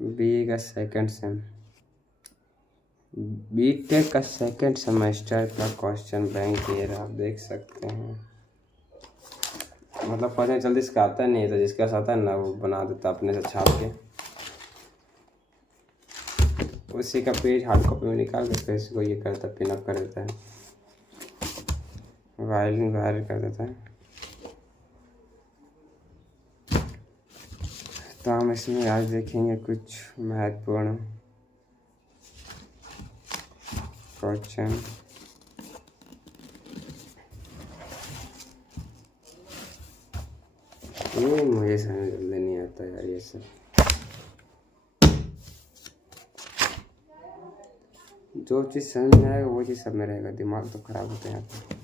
B का second same BTech का second semester का क्वेश्चन बैंक ईयर आप देख सकते हैं। मतलब क्वेश्चन जल्दी से आता नहीं है, तो जिसके पास आता है ना वो बना देता अपने से छाप के, उसी का पेज हार्ड कॉपी में निकाल के फिर इसको ये करता पिनअप कर देता है, वायरल कर देता है। तो हम इसमें आज देखेंगे कुछ महत्वपूर्ण क्वेश्चन। ये मुझे समझ जल्दी नहीं आता यार, ये सब जो चीज़ समझ में आएगा वो चीज़ सब में रहेगा, दिमाग तो खराब होते हैं यहाँ पे।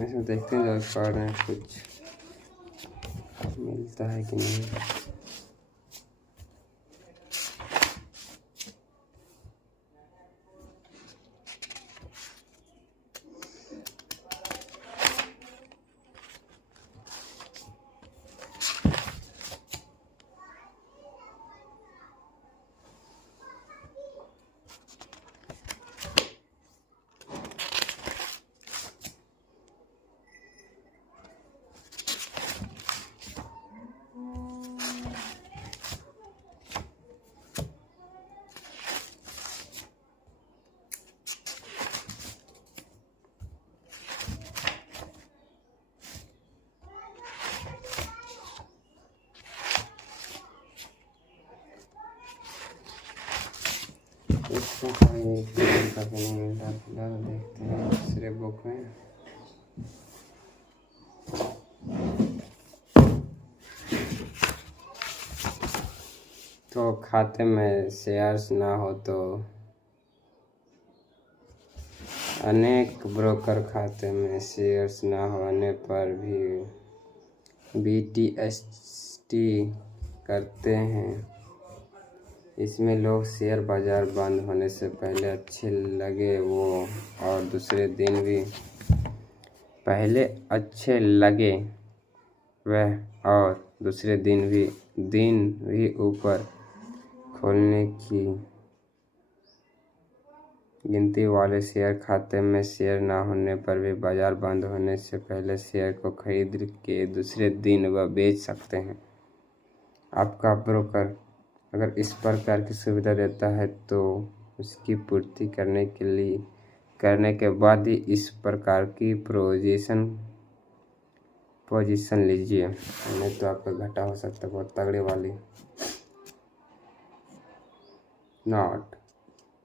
इसमें देखते हैं जो पढ़ रहे हैं कुछ मिलता है कि नहीं। देखते हैं दूसरे बुक में। तो खाते में शेयर्स ना हो तो अनेक ब्रोकर खाते में शेयर्स ना होने पर भी BTST करते हैं। इसमें लोग शेयर बाजार बंद होने से पहले अच्छे लगे वो और दूसरे दिन भी पहले अच्छे लगे वह और दूसरे दिन भी ऊपर खोलने की गिनती वाले शेयर खाते में शेयर ना होने पर भी बाजार बंद होने से पहले शेयर को खरीद के दूसरे दिन वह बेच सकते हैं। आपका ब्रोकर अगर इस प्रकार की सुविधा देता है तो उसकी पूर्ति करने के बाद ही इस प्रकार की पोजीशन लीजिए, नहीं तो आपका घाटा हो सकता है बहुत तगड़े वाली। नोट: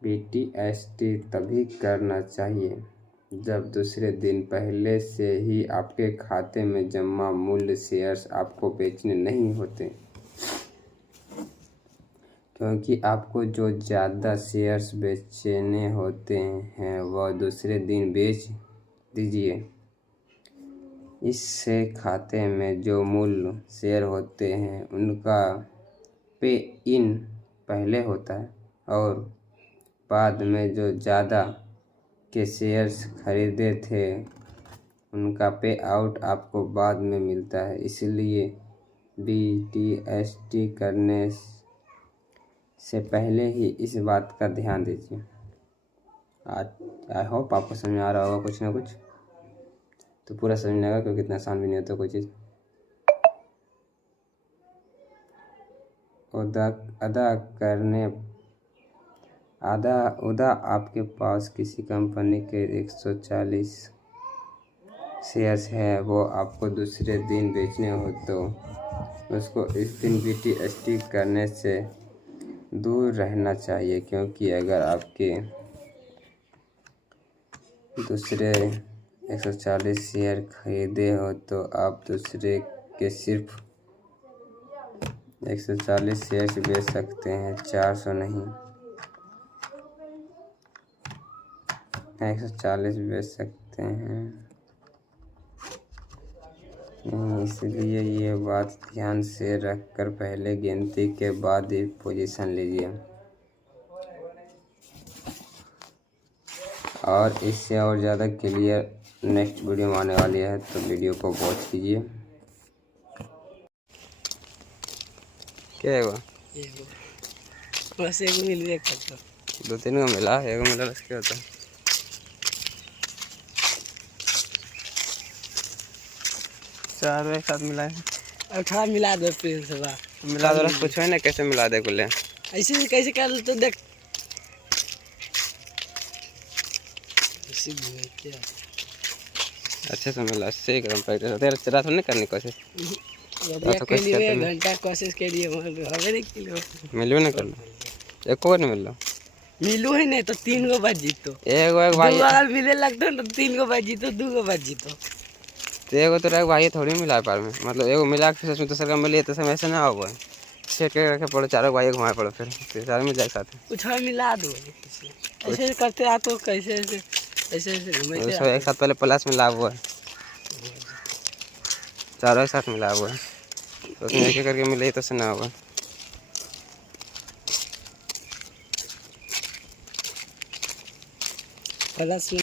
BTST तभी करना चाहिए जब दूसरे दिन पहले से ही आपके खाते में जमा मूल्य शेयर्स आपको बेचने नहीं होते, क्योंकि आपको जो ज़्यादा शेयर्स बेचने होते हैं वह दूसरे दिन बेच दीजिए। इससे खाते में जो मूल शेयर होते हैं उनका पे इन पहले होता है और बाद में जो ज़्यादा के शेयर्स खरीदे थे उनका पे आउट आपको बाद में मिलता है। इसलिए BTST करने से पहले ही इस बात का ध्यान दीजिए। आई होप आपको समझ आ रहा होगा कुछ ना कुछ, तो पूरा समझने का, क्योंकि इतना आसान भी नहीं होता कोई चीज़। उदा आपके पास किसी कंपनी के 140 शेयर्स है, वो आपको दूसरे दिन बेचने हो तो उसको इस दिन BTST करने से दूर रहना चाहिए, क्योंकि अगर आपके दूसरे 140 शेयर खरीदे हो तो आप दूसरे के सिर्फ 140 शेयर्स बेच सकते हैं, 400 नहीं। 140 बेच सकते हैं, इसलिए ये बात ध्यान से रखकर पहले गिनती के बाद ही पोजीशन लीजिए। और इससे और ज़्यादा क्लियर नेक्स्ट वीडियो में आने वाली है, तो वीडियो को वॉच कीजिए। क्या है वो? बस एक मिल गया, 2-3 को मिला, एक मिला क्या होता है? चार एक साथ मिला है। और थोड़ा मिला दो फिर से बा मिला दो, कुछ है ना, कैसे मिला दे कुल ऐसे कैसे कर तो देख क्या अच्छे से मिला, सही एकदम प्रैक्टिस तेरा तेरा थोड़ी नहीं करनी कोशिश। के लिए घंटा कोशिश के लिए हवे नहीं किलो मिलू नहीं कर लो, एक को नहीं मिल लो, मिलू है नहीं तो 3 गो बार जीतो। एक भाई अगर मिले लगता तो 3 गो बार जीतो, 2 गो बार जीतो। तो एगो तो एक भाई थोड़ी मिला पार में, मतलब एगो मिला के फिर दूसरे का मिले तो समय ऐसे ना हो सेट के रखे पड़ो, चारों भाई घुमाए पड़ो, फिर सारे मिल जाए साथ कुछ और मिला दो। ऐसे करते आ तो कैसे ऐसे ऐसे एक साथ पहले प्लस मिला हुआ है, चारों एक साथ मिला हुआ है, तो उसमें एक करके मिले तो से ना होगा। प्लस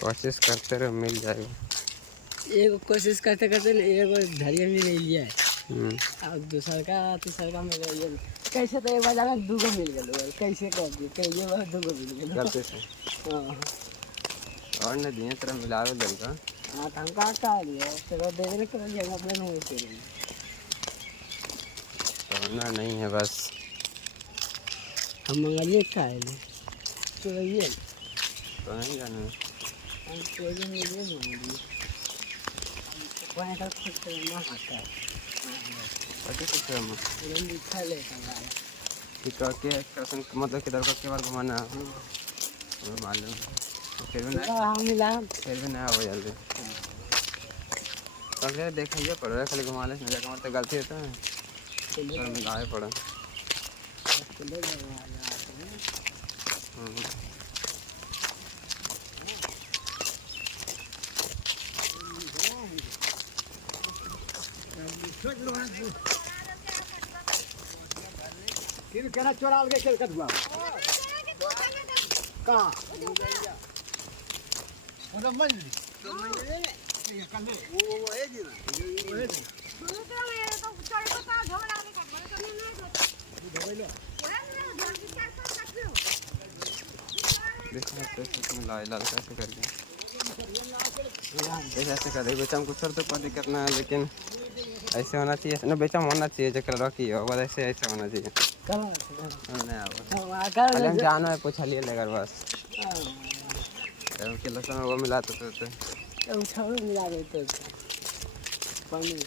कोशिश करते रहो मिल जाएगा। एक कोशिश करते करते ना एक धरिया भी ले लिया है, अब दूसरा का मिल गया। कैसे तो एक बार जाना 2 गो मिल गए, कैसे कर दिए कहिए बार 2 गो मिल गए करते से हां और न दिए तरह मिलावे लड़का। हां हम का दिया चलो दे देने कर लिया अपने मुंह से करना नहीं है बस। हम मंगलिए खाए ले तो ये तो नहीं जाने हम तो ये मिल गए वहाँ का कुछ ना आता है पता कुछ हम लिखा लेता है कि के कैसन मतलब किधर का के बार घुमाना मालूम, फिर भी ना हम मिला फिर भी ना हो जल्दी पहले देखिए पड़ खाली घुमा ले जाकर हमारे तो गलती होता है, तो मिलाए पड़ा। फिर केना चोरा लगे खेल कदुआ का मतलब मन ये कने वो है जी ना तो चोरी को का झगड़ा नहीं कर मैंने तो नहीं दे देखो ऐसे मिलाए लाल कैसे करके ऐसे कर दे बेचम कुछ तो कोई दिक्कत ना है, लेकिन ऐसे होना चाहिए ना, बेचम होना चाहिए जो कर रखी हो बस ऐसे होना चाहिए। नहीं अब हम जानो है पूछ लिए लेकर बस के लसन वो मिला तो उठाओ मिला दे तो पंडित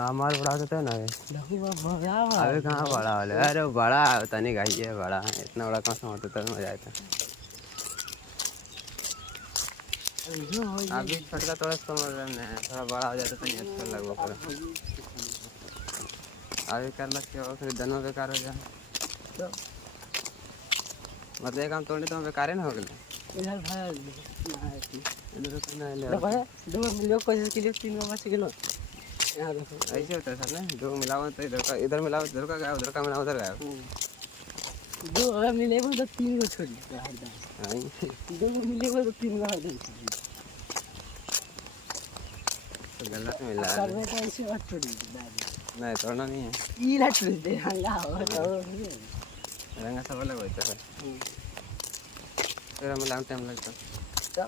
हमारे बड़ा होता है ना अभी कहाँ बड़ा वाले, अरे बड़ा होता नहीं गाई है, बड़ा है इतना बड़ा कहाँ से होता तब मजा आता। अभी छोटा थोड़ा समझ रहे हैं, थोड़ा बड़ा हो जाता तो नहीं अच्छा लगो पर अभी कर लगते हो फिर दोनों बेकार हो जाए, मतलब एक काम तोड़ने तो बेकार ना हो गए इधर भाई इधर तो नहीं ले दो मिलियो कोशिश के लिए 3 गो बच गेलो। यहाँ देखो ऐसे होता है सर ना, दो मिलाओ तो इधर मिलाओ इधर का गया, उधर का मिलाओ उधर गया, 2 अगर मिलेगा तो 3 गो छोड़ दे हरदम 2 मिलेगा तो 3 गो हरदम तो गलत मिला करवे तो ऐसे और छोड़ दे नहीं तोड़ना नहीं है, ई ला छोड़ दे हंगा हो तो रंगा सब अलग होता है फिर हमें टाइम लगता तो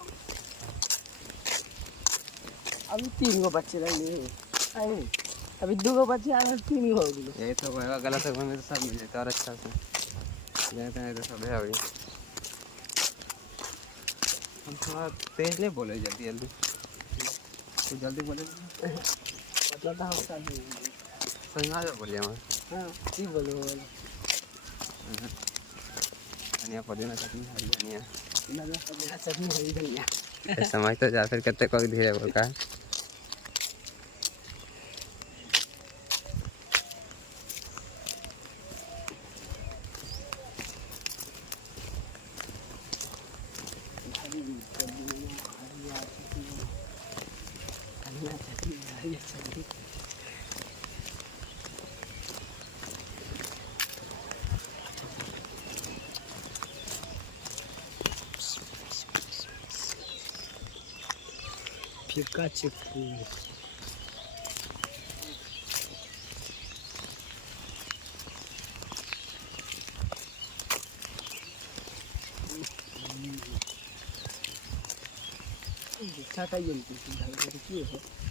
अभी 3 गो बच्चे लगे अरे अभी 2 गो बच्चे आ 3 गो हो गए, यही तो होगा, गलत है में तो सब मिल जाता और अच्छा से लेते हैं तो सब है अभी हम थोड़ा तेज नहीं बोले, जल्दी जल्दी तो जल्दी बोले मतलब तो हम सब समझा जो बोलिए हम हाँ की बोलो धनिया पुदीना चटनी हरी धनिया धनिया चटनी हरी धनिया समझ तो जा, फिर कितने को धीरे बोल का फिक्का चिक्कू अच्छा का ये क्यों है